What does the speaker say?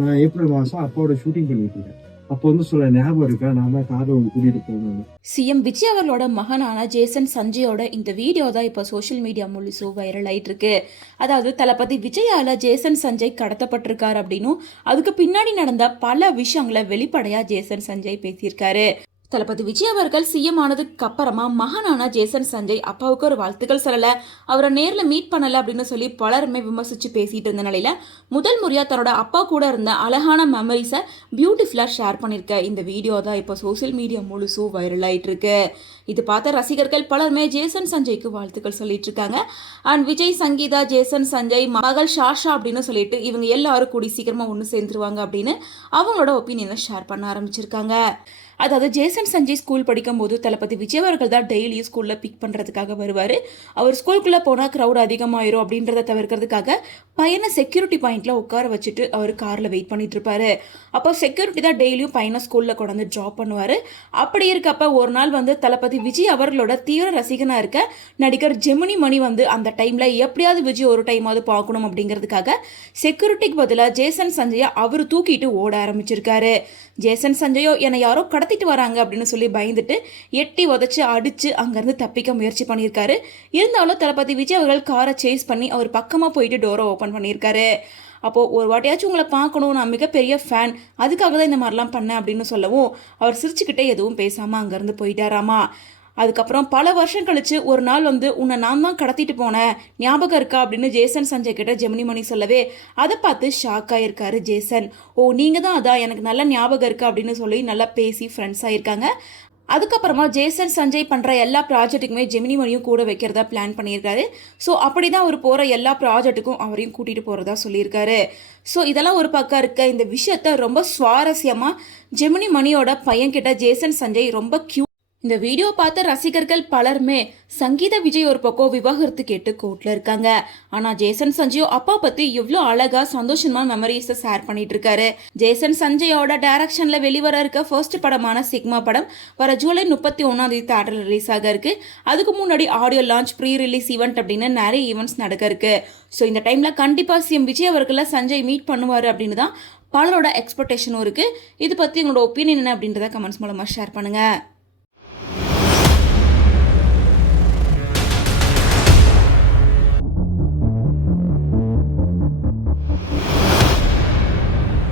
நான் ஏப்ரல் மாசம் அப்பாவோட ஷூட்டிங் பண்ணிட்டு இருக்கேன். அப்போ வந்து சொல்ல ஞாபகம் இருக்கா, நான் தான் கார்ல கூட்டிட்டு போகணும். சிஎம் விஜய் அவர்களோட மகனான ஜேசன் சஞ்சயோட இந்த வீடியோ தான் இப்போ சோஷியல் மீடியா முழுசு வைரல் ஆயிட்டு இருக்கு. அதாவது தளபதி விஜயால ஜேசன் சஞ்சய் கடத்தப்பட்டிருக்காரு அப்படின்னும் அதுக்கு பின்னாடி நடந்த பல விஷயங்களை வெளிப்படையா ஜேசன் சஞ்சய் பேசியிருக்காரு. தளபதி விஜய் அவர்கள் சிஎம் ஆனதுக்கு அப்புறமா மகனான ஜேசன் சஞ்சய் அப்பாவுக்கு ஒரு வாழ்த்துக்கள் சொல்லல, அவரை நேரில் மீட் பண்ணல அப்படின்னு சொல்லி பலருமே விமர்சிச்சு பேசிட்டு இருந்த நிலையில முதல் முறையா தன்னோட அப்பா கூட இருந்த அழகான மெமரிஸை பியூட்டிஃபுல்லா ஷேர் பண்ணிருக்க இந்த வீடியோ தான் இப்போ சோசியல் மீடியா முழுசும் வைரல் ஆயிட்டு இருக்கு. இது பார்த்த ரசிகர்கள் பலருமே ஜேசன் சஞ்சய்க்கு வாழ்த்துக்கள் சொல்லிட்டு இருக்காங்க. அண்ட் விஜய், சங்கீதா, ஜேசன் சஞ்சய், மகள் ஷாஷா அப்படின்னு சொல்லிட்டு இவங்க எல்லாரும் கூடி சீக்கிரமா ஒன்று சேர்ந்துருவாங்க அப்படின்னு அவங்களோட ஒப்பீனியனை ஷேர் பண்ண ஆரம்பிச்சிருக்காங்க. அதாவது ஜேசன் சஞ்சய் ஸ்கூல் படிக்கும்போது தளபதி விஜய் அவர்கள் தான் டெய்லியும் ஸ்கூலில் பிக் பண்ணுறதுக்காக வருவார். அவர் ஸ்கூலுக்குள்ளே போனால் க்ரௌட் அதிகமாயிரும் அப்படின்றத தவிர்க்கிறதுக்காக பையனை செக்யூரிட்டி பாயிண்டில் உட்கார வச்சுட்டு அவர் காரில் வெயிட் பண்ணிட்டு இருப்பாரு. அப்போ செக்யூரிட்டி தான் டெய்லியும் பையனை ஸ்கூலில் கொண்டு வந்து ட்ராப் பண்ணுவார். அப்படி இருக்கப்போ ஒரு நாள் வந்து தளபதி விஜய் அவர்களோட தீவிர ரசிகனாக இருக்க நடிகர் ஜெமினி மணி வந்து அந்த டைமில் எப்படியாவது விஜய் ஒரு டைமாவது பார்க்கணும் அப்படிங்கிறதுக்காக செக்யூரிட்டிக்கு பதிலாக ஜேசன் சஞ்சயை அவர் தூக்கிட்டு ஓட ஆரம்பிச்சிருக்காரு. ஜேசன் சஞ்சயோ என்னை யாரோ கடத்திட்டு வராங்க அப்படின்னு சொல்லி பயந்துட்டு எட்டி உதச்சு அடிச்சு அங்கேருந்து தப்பிக்க முயற்சி பண்ணியிருக்காரு. இருந்தாலும் தளபதி விஜய் அவர்கள் காரை சேஸ் பண்ணி அவர் பக்கமாக போயிட்டு டோரை ஓப்பன் பண்ணியிருக்காரு. அப்போது ஒரு வாட்டியாச்சும் உங்களை பார்க்கணும், நான் மிகப்பெரிய ஃபேன், அதுக்காக தான் இந்த மாதிரிலாம் பண்ணேன் அப்படின்னு சொல்லவும் அவர் சிரிச்சுக்கிட்டே எதுவும் பேசாமல் அங்கேருந்து போயிட்டாராமா. அதுக்கப்புறம் பல வருஷம் கழிச்சு ஒரு நாள் வந்து உன்னை நான் தான் கடத்திட்டு போனேன், ஞாபகம் இருக்கா அப்படின்னு ஜேசன் சஞ்சய் கிட்ட ஜெமினி மணி சொல்லவே அதை பார்த்து ஷாக் ஆயிருக்காரு ஜேசன். ஓ, நீங்கள் தான் அதான், எனக்கு நல்ல ஞாபகம் இருக்கா அப்படின்னு சொல்லி நல்லா பேசி ஃப்ரெண்ட்ஸ் ஆயிருக்காங்க. அதுக்கப்புறமா ஜேசன் சஞ்சய் பண்ணுற எல்லா ப்ராஜெக்ட்டுக்குமே ஜெமினி மணியும் கூட வைக்கிறதா பிளான் பண்ணியிருக்காரு. ஸோ அப்படி தான் அவர் போகிற எல்லா ப்ராஜெக்ட்டுக்கும் அவரையும் கூட்டிகிட்டு போகிறதா சொல்லியிருக்காரு. ஸோ இதெல்லாம் ஒரு பக்கம் இருக்க இந்த விஷயத்த ரொம்ப சுவாரஸ்யமாக ஜெமினி மணியோட பையன்கிட்ட ஜேசன் சஞ்சய் ரொம்ப இந்த வீடியோ பார்த்த ரசிகர்கள் பலருமே சங்கீத விஜய் ஒரு பக்கம் விவாகரத்து கேட்டு கோர்ட்ல இருக்காங்க. ஆனால் ஜேசன் சஞ்சயோ அப்பா பற்றி எவ்வளோ அழகா சந்தோஷமான மெமரிஸை ஷேர் பண்ணிட்டு இருக்காரு. ஜேசன் சஞ்சயோட டைரக்ஷனில் வெளிவர இருக்க ஃபர்ஸ்ட் படமான சிக்மா படம் வர ஜூலை 31 தேட்டரில் ரிலீஸ் ஆக இருக்கு. அதுக்கு முன்னாடி audio launch, pre release event அப்படின்னு நிறைய ஈவெண்ட்ஸ் நடக்க இருக்கு. ஸோ இந்த டைமில் கண்டிப்பாக சிஎம் விஜய் அவர்களை சஞ்சய் மீட் பண்ணுவார் அப்படின்னு தான் பலரோட எக்ஸ்பெக்டேஷனும் இருக்குது. இது பற்றி உங்களோட ஒப்பீனியன் என்ன அப்படின்றத கமெண்ட்ஸ் மூலமாக ஷேர் பண்ணுங்கள்.